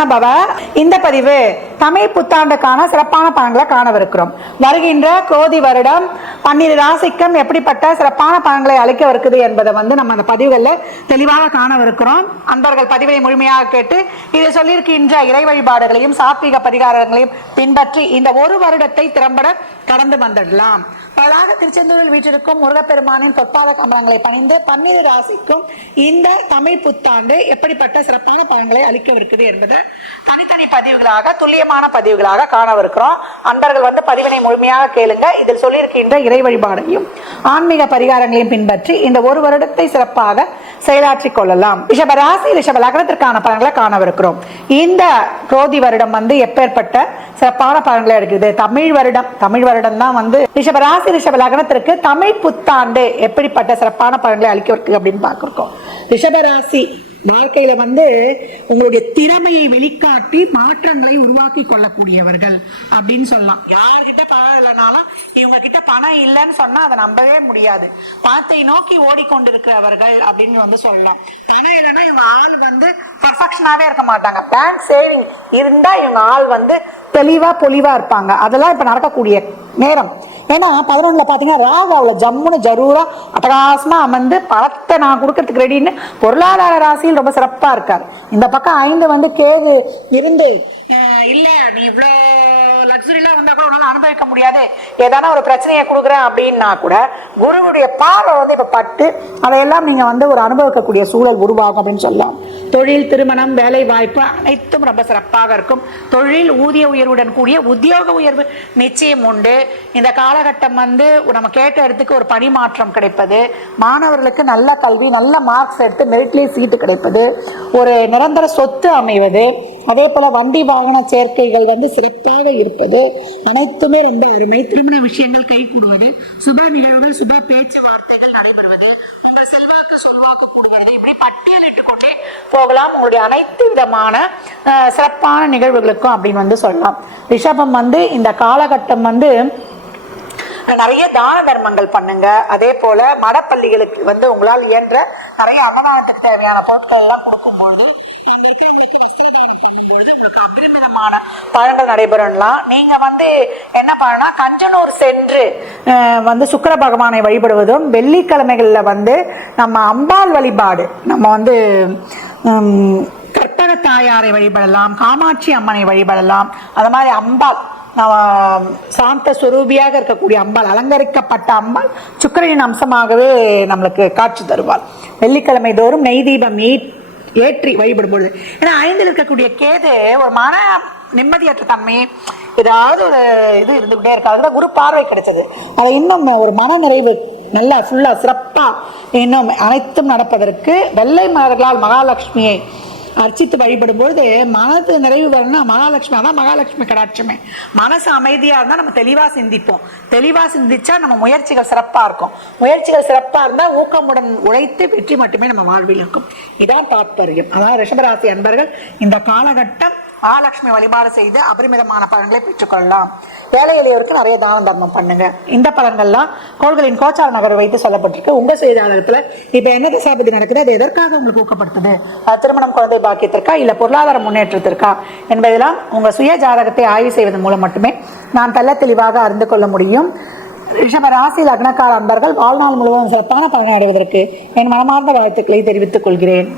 சரவணபவ. இந்த பதிவு தமிழ் புத்தாண்டுக்கான சிறப்பான பலன்களை காணவிருக்கிறோம். வருகின்ற குரோதி வருடம் 12 ராசிக்கும் எப்படிப்பட்ட சிறப்பான பலன்களை அளிக்கவிருக்குது என்பதை நம்ம அந்த பதிவுகளில் தெளிவாக காணவிருக்கிறோம். அன்பர்கள் பதிவை முழுமையாக கேட்டு இதை சொல்லியிருக்கின்ற இறை வழிபாடுகளையும் சாத்விக பரிகாரங்களையும் பின்பற்றி இந்த ஒரு வருடத்தை திறம்பட கடந்து வந்துடலாம். பலாக திருச்செந்தூரில் வீற்றிருக்கும் முருகப்பெருமானின் பொற்பாத கமலங்களை பணிந்து 12 ராசிக்கும் இந்த தமிழ் புத்தாண்டு எப்படிப்பட்ட சிறப்பான பலன்களை அளிக்கவிருக்குது என்பது தனித்தனி பதிவுகளாக துல்லியமான பதிவுகளாக காணவிருக்கிறோம். அன்பர்கள் பதிவினை முழுமையாக கேளுங்க. இதில் சொல்லியிருக்கின்ற இறை வழிபாடையும் ஆன்மீக பரிகாரங்களையும் பின்பற்றி இந்த ஒரு வருடத்தை சிறப்பாக செயலாற்றிக் கொள்ளலாம். ரிஷப ராசி ரிஷப லக்னத்திற்கான பலன்களை காணவிருக்கிறோம். இந்த குரோதி வருடம் எப்பேற்பட்ட சிறப்பான பலன்களை எடுக்குது. தமிழ் வருடம் தான் ரிஷப ராசி ரிஷப லக்னத்திற்கு தமிழ் புத்தாண்டு எப்படிப்பட்ட சிறப்பான பலன்களை அளிக்க இருக்கு அப்படின்னு பார்க்கிறோம். ரிஷப ராசி வாழ்க்கையில உங்களுடைய திறமையை வெளிக்காட்டி மாற்றங்களை உருவாக்கி கொள்ளக்கூடியவர்கள் அப்படின்னு சொல்லலாம். யார்கிட்ட பணம் இல்லைனாலும் இவங்க கிட்ட பணம் இல்லைன்னு சொன்னா அதை நம்பவே முடியாது. பணத்தை நோக்கி ஓடிக்கொண்டிருக்கிறவர்கள் அப்படின்னு சொல்லலாம். பணம் இல்லைன்னா இவங்க ஆள் பர்ஃபெக்ஷனாவே இருக்க மாட்டாங்க. பேங்க் சேவிங் இருந்தா இவங்க ஆள் தெளிவா பொலிவா இருப்பாங்க. அதெல்லாம் இப்ப நடக்கக்கூடிய நேரம். ஏன்னா 11ல பாத்தீங்கன்னா ராகு அவ்வளவு ஜம்முன்னு ஜரூரா அட்டகாசமா அமர்ந்து பணத்தை நான் கொடுக்கறதுக்கு ரெடின்னு பொருளாதார ராசியில் ரொம்ப சிறப்பா இருக்காரு. இந்த பக்கம் 5 கேது இருந்து இல்ல நீ இவ்வளவு லக்ஸுரிலாம் வந்தா கூட உன்னால அனுபவிக்க முடியாது, ஏதான ஒரு பிரச்சனையை கொடுக்குறேன் அப்படின்னா கூட குருவுடைய பார்வை இப்ப பட்டு அதையெல்லாம் நீங்க ஒரு அனுபவிக்கக்கூடிய சூழல் உருவாகும் அப்படின்னு சொல்லலாம். தொழில், திருமணம், வேலை வாய்ப்பு அனைத்தும் ரொம்ப சிறப்பாக இருக்கும். தொழில் ஊதிய உயர்வுடன் கூடிய உத்தியோக உயர்வு நிச்சயம் உண்டு. இந்த காலகட்டம் நம்ம கேட்ட இடத்துக்கு ஒரு பணிமாற்றம் கிடைப்பது, மாணவர்களுக்கு நல்ல கல்வி, நல்ல மார்க்ஸ் எடுத்து மெரிட்லி சீட்டு கிடைப்பது, ஒரு நிரந்தர சொத்து அமைவது, அதே போல வண்டி வாகன சேர்க்கைகள் சிறப்பாக இருப்பது அனைத்துமே ரொம்ப அருமை. திருமண விஷயங்கள் கைகூடுவது, சுப நிகழ்வுகள், சுப பேச்சுவார்த்தைகள் நடைபெறுவது, உங்கள் செல்வாக்கு சொல்வாக்கு கூடுகிறது, இப்படி பட்டியலிட்டு கொண்டே போகலாம். உங்களுடைய அனைத்து விதமான சிறப்பான நிகழ்வுகளுக்கும் அப்படின்னு சொல்லலாம். ரிஷபம் இந்த காலகட்டம் நிறைய தான தர்மங்கள் பண்ணுங்க. அதே போல மடப்பள்ளிகளுக்கு உங்களால் இயன்ற நிறைய அன்னதானத்துக்கு தேவையான பொருட்கள் எல்லாம் கொடுக்கும்போது அங்க இருக்கிறவங்களுக்கு வஸ்திரதானம் பண்ணும்பொழுது உங்களுக்கு அபரிமிதமான பலன்கள் நடைபெறலாம். நீங்க என்ன பண்ணா கஞ்சனூர் சென்று சுக்கிர பகவானை வழிபடுவதும், வெள்ளிக்கிழமைகள்ல நம்ம அம்பாள் வழிபாடு, நம்ம கற்பக தாயாரை வழிபடலாம், காமாட்சி அம்மனை வழிபடலாம். அது மாதிரி அம்பாள் சாந்த சுரூபியாக இருக்கக்கூடிய அம்பாள், அலங்கரிக்கப்பட்ட அம்பாள் சுக்கிரனின் அம்சமாகவே நம்மளுக்கு காட்சி தருவாள். வெள்ளிக்கிழமை தோறும் நெய் தீபம் ஏற்றி வழிபடும்பொழுது, ஏன்னா 5ல் இருக்கக்கூடிய கேது ஒரு மன நிம்மதியற்ற தன்மை, ஏதாவது ஒரு இது இருந்துகிட்டே இருக்காது. குரு பார்வை கிடைச்சது, அதை இன்னும் ஒரு மன நிறைவு நல்லா ஃபுல்லா சிறப்பா இன்னும் அனைத்தும் நடப்பதற்கு வெள்ளை மலர்களால் மகாலட்சுமியை அர்ச்சித்து வழிபடும்பொழுது மனது நிறைவு வரணும்னா மகாலட்சுமி, அதான் மகாலட்சுமி கடாட்சமே. மனசு அமைதியா இருந்தா நம்ம தெளிவா சிந்திப்போம். தெளிவா சிந்திச்சா நம்ம முயற்சிகள் சிறப்பா இருக்கும். முயற்சிகள் சிறப்பா இருந்தா ஊக்கமுடன் உழைத்து வெற்றி மட்டுமே நம்ம வாழ்வில் இருக்கும். இதான் தாற்பயம். அதாவது ரிஷபராசி அன்பர்கள் இந்த காலகட்டம் மகாலட்சுமி வழிபாடு செய்து அபரிமிதமான பலன்களை பெற்றுக்கொள்ளலாம். ஏழை எளியோருக்கு நிறைய தான தர்மம் பண்ணுங்க. இந்த பலன்கள்லாம் கோள்களின் கோச்சார நகரை வைத்து சொல்லப்பட்டிருக்கு. உங்க சுயஜாதகத்துல இப்ப என்ன தசாபதி நடக்குது, அது எதற்காக உங்களுக்கு ஊக்கப்படுத்துது, திருமணம், குழந்தை பாக்கியத்திற்கா இல்ல பொருளாதார முன்னேற்றத்திற்கா என்பதெல்லாம் உங்க சுய ஜாதகத்தை ஆய்வு செய்வதன் மூலம் மட்டுமே நான் தெள்ள தெளிவாக அறிந்து கொள்ள முடியும். ரிஷப ராசி லக்னக்கார அன்பர்கள் வாழ்நாள் முழுவதும் சிறப்பான பலனை அடைவதற்கு என் மனமார்ந்த வாழ்த்துக்களை தெரிவித்துக் கொள்கிறேன்.